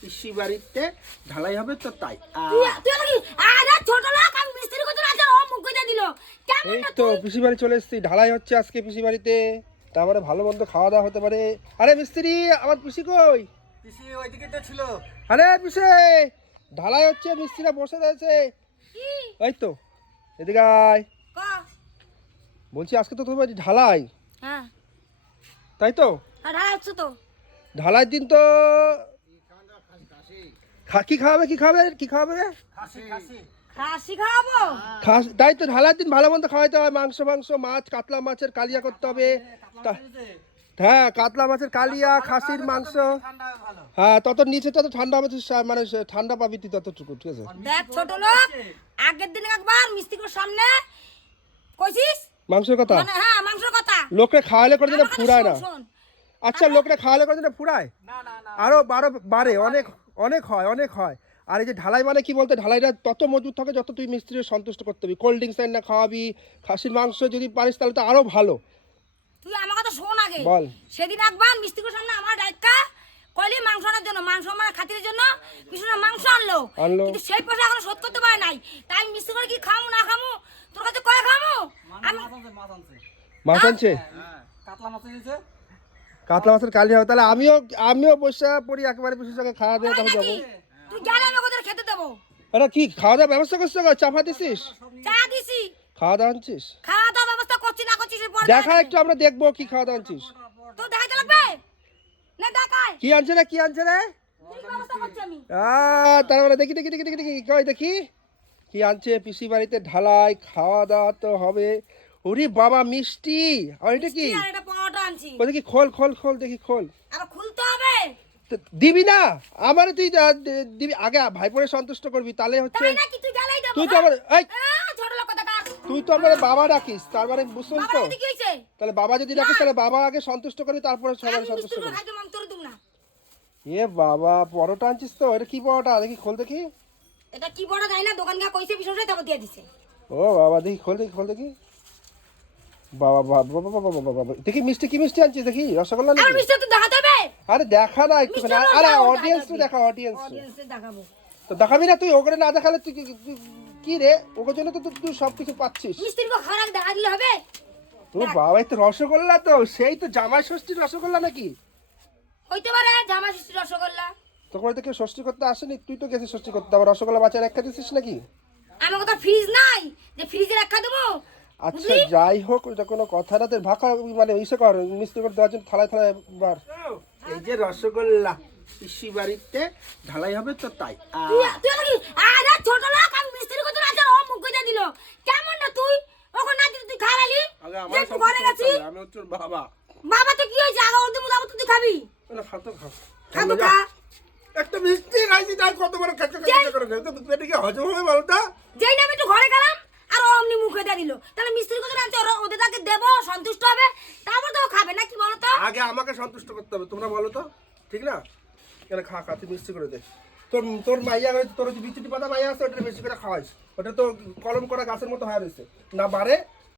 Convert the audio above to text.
পিসি বাড়িতে ঢালাই হবে তো তাই। ছোট লোক আমি মিস্ত্রি কত আছে ও মুখ কইতে দিল। এই তো পিসি বাড়ি চলে এসেছি ঢালাই হচ্ছে আজকে পিসি বাড়িতে। তারপরে ভালো মন্দ খাওয়া দাওয়া হতে পারে। আরে মিস্ত্রি আমার পিসি কই? পিসি ওইদিকে তো ছিল। আরে পিসে ঢালাই হচ্ছে মিস্ত্রিরা বসে রয়েছে। কি? এই তো এদিকে আয়। বলছি আজকে তো তোমার ঢালাই। হ্যাঁ। তাই তো? আর হচ্ছে তো। ঢালাই দিন তো কি খাওয়াবে কি খাবে কি খাওয়াবে? খাসি খাওয়াবো? খাস তাই তো ঢালাই দিন ভালো মন্দ খাওয়াইতে হয় মাংস মাংস মাছ কাতলা মাছের কালিয়া করতে হবে। হ্যাঁ কাতলা মাছের কালিয়া খাসির মাংস। হ্যাঁ তত নিচে তত ঠান্ডা হবে মানে ঠান্ডা পাবি তুই ততটুকু ঠিক আছে? দেখ ছোট লোক আগের দিন একবার মিস্ত্রির সামনে। কইছিস? মাংসের কথা? মানে হ্যাঁ মাংসের কথা। লোকরে খাওয়ালে করে দিলে ফুরায় না। আচ্ছা লোকরে খাওয়ালে করে দিলে ফুরায়? না না না। আরও বারো বাড়ে অনেক অনেক হয় অনেক হয়। আর এই যে ঢালাই মানে কি বলতে? ঢালাইটা তত মজবুত থাকে যত তুই মিস্ত্রির সন্তুষ্ট করতে হবে কোল্ড ড্রিঙ্কস না খাওয়াবি খাসির মাংস যদি পারিস তাহলে তো আরও ভালো। তুই আমার কথা শোন আগে। বল। সেদিন একবার মিস্ত্রির সামনে আমার ডাইকা কইলি মাংস আনার জন্য মাংস আমার খাতিরের জন্য পিছনে মাংস আনলো। কিন্তু সেই পয়সা এখনও শোধ করতে পারে নাই। তাই আমি মিস্ত্রি করে কি খামু না খামু তোর কাছে কয় খামু আমি মাছ আনছে। হ্যাঁ। কাতলা মাছ এনেছে। কাতলা মাছের কালি হবে। তাহলে আমিও আমিও বসে পড়ি একেবারে পিসির সঙ্গে খাওয়া দাওয়া তখন যাব? তুই আমি ওদের খেতে দেবো। আরে কি খাওয়া দাওয়া ব্যবস্থা করছিস? চাপা দিছিস? চা দিছি। খাওয়া দাওয়া আনছিস? খাওয়া দাওয়া ব্যবস্থা করছি না করছিস দেখা একটু আমরা দেখব কি খাওয়া দাওয়া আনছিস। তো দেখাইতে লাগবে? না দেখাই। কি আনছে রে কি আনছে রে? কি ব্যবস্থা করছি আমি। আহ, তার মানে দেখি দেখি দেখি দেখি দেখি কই দেখি? কি আনছে পিসি বাড়িতে? ঢালাই খাওয়া দাওয়া তো হবে। ওরে বাবা মিষ্টি। আর এটা কি? এটা আনছি। ও দেখি খোল খোল খোল দেখি খোল। আবার খুলতে হবে? দিবি না? আমারে তুই দিবি। আগে ভাইপোরে সন্তুষ্ট করবি তাহলে হচ্ছে তাই তো আমার এই! তুই তো আমার বাবা ডাকিস তার মানে বুঝছিস তো? তাহলে বাবা যদি ডাকিস তাহলে বাবা আগে সন্তুষ্ট করবি তারপরে সবাই সন্তুষ্ট করবি। এ বাবা পরোটা আনছিস তো? এটা কি পরোটা? দেখি খোল দেখি। এটা কি বড় যায় না দোকান গা কইছে বিশেষ তারপর দিয়ে দিছে। ও বাবা দেখি খোল দেখি খোল দেখি। বাবা বাবা বাবা বাবা বাবা বাবা দেখি মিষ্টি কি মিষ্টি আনছিস? দেখি রসগোল্লা নাকি? মিষ্টি তো দেখাতে হবে। আরে দেখা না একটু আরে অডিয়েন্স তো দেখা অডিয়েন্স অডিয়েন্সে দেখাবো। তো দেখাবি না তুই? ওখানে না দেখালে তুই কি- রে? ওকে জন্য তো তুই- সব কিছু পাচ্ছিস। মিষ্টির কো খারাপ দেখা দিলে হবে? ও বাবা তো রসগোল্লা তো সেই তো জামাই ষষ্ঠীর রসগোল্লা নাকি? হইতে পারে জামা ষষ্ঠী রসগোল্লা। তোকে তো কেউ ষষ্ঠী করতে আসেনি? তুই তো গেছিস ষষ্ঠী করতে। আবার রসগোল্লা বাচ্চা রেখা দিছিস নাকি? আমার কথা ফ্রিজ নাই। আচ্ছা যাই হোক ওটা কোনো কথা না। তোর ভাষা মানে ইসে কর মিষ্টি করে দেওয়ার জন্য থালায় থালায় বার। এই যে রসগোল্লা পিসি বাড়িতে ঢালাই হবে তো তাই। তুই তুই নাকি আরে ছোট লোক আমি মিস্ত্রি কত আছে ও মুখ কইতে দিল। কেমন না তুই? ওখানে না দিতে তুই খারালি আগে আমার ঘরে গেছি আমি ওর বাবা। বাবা তো কি হয়েছে? আগে ওদের মতো তুই খাবি? না খা তো খা খা তো খা। একটা মিষ্টি খাইছি তাই কত বড় খেতে খেতে করে খেতে পেটে কি হজম হবে বলতো? যেই না আমি একটু ঘরে গেলাম আর ও অমনি মুখে দিয়ে দিল। তাহলে মিস্ত্রি কত আনছে ওদের তাকে দেবো, সন্তুষ্ট হবে। তারপর তো খাবে না কি বলো তো আগে আমাকে সন্তুষ্ট করতে হবে, তোমরা বলো তো। ঠিক না? এখানে খা খা, তুই মিস্ত্রি করে দে। তোর তোর মাইয়া তোর যে বিচুটি পাতা মাইয়া আছে ওটা বেশি করে খাওয়াইস। ওটা তো কলম করা গাছের মতো হয়ে রয়েছে। না বাড়ে